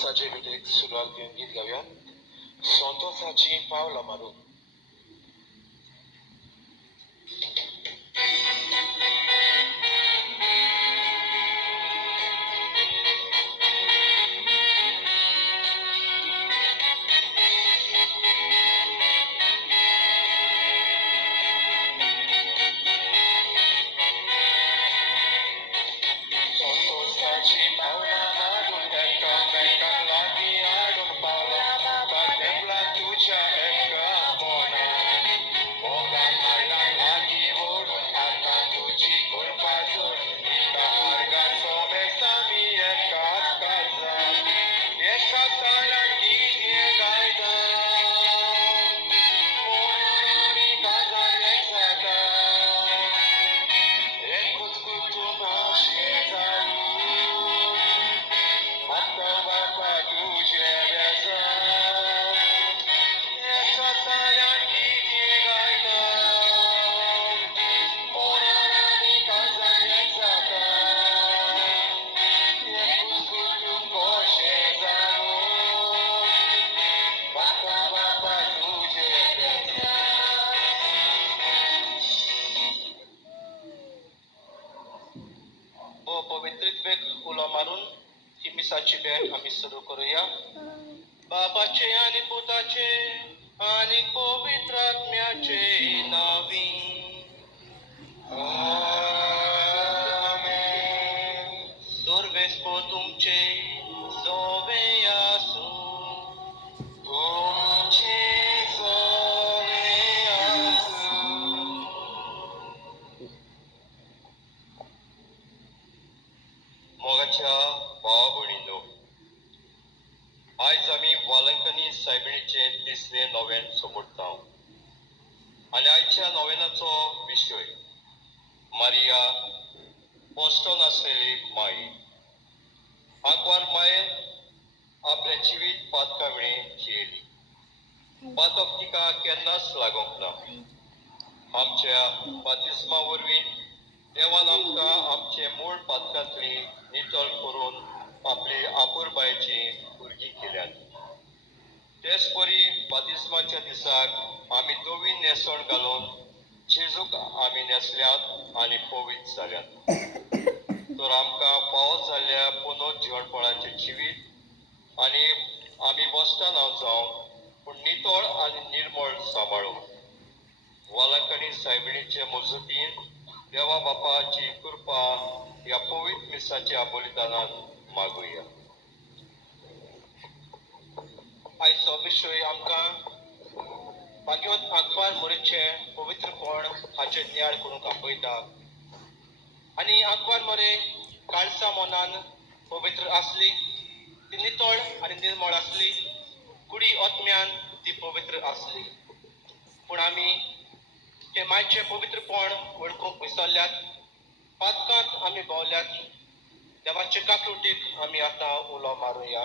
मिसाचे भेटेक सुरुवात घेऊन गीत गाऊया. संतोषाची पावला मारू. संतोषाची पावला मारून एका लागी आडून पावला बदलला तुझ्या एका मोना मोगान मला लागी ओढून आता तुझी कृपा जोड एका मार्गात सोमेसा मी एकाच काळजात एका ताळ्यात गीत गायता मोनारी काजार एकसाता एकूच कुटुंबाशी पवित्रित्वेक उलो मारून ही मिसाची भेट आम्ही सुरू करूया. बाबाचे आणि पुताचे आणि पवित्र आत्म्याचे नावी आमेन. दुर्वेस्पो तुमचे सोवे असू तुमचे सोवे असू. मोगाच्या भावा भयणींनो, आयज आमी वालंकनी सायबिणीचे 3रे नोवेन सोमोरता आनी आयच्या नोवेनाचो विशय मारिया पोस्टोन आसलेली माई. आंकवार मायेन आपले जिवीत पातकाविणे जियेली. पातक तिका केन्नाच लागोंक ना. आमच्या बातिस्मा वरवीं देवान आमकां आमचे मूळ पातकांतली नितळ करून आपली आपुरबायेची भुरगीं केल्यात. तेच परी बातिस्माच्या दिसाक आमी दोवी नेसण घालून जेजूक आमी नेसल्यात आनी पवित्र जाल्यात. तर आमकां फावो जाल्ल्या पुनोत जिवणपणाचें जिवीत आनी आमी बसता नांव जावंक पूण नितळ आनी निर्मळ सांबाळूंक वालंकणी सायबिणीचे मजतीन देवा बापाची कृपा ह्या पवित्र मिसाच्या बलिदानान मागुया. आयचो विशय आमकां भाग्यवंत आंकवार मोरेचे पवित्रपण हाचे नियाळ करूंक आपयता. आनी आंकवार मोरे काळसा मोनान पवित्र आसली, ती नितळ आनी निर्मळ आसली. कुडी ओतम्यान ती पवित्र आसली. पूण आमी ते मायचे पवित्रपण वळखूंक विसरल्यात. पातकांत आमी भोंवल्यात. देवाचे काकलुटीक आमी आतां उलो मारुया.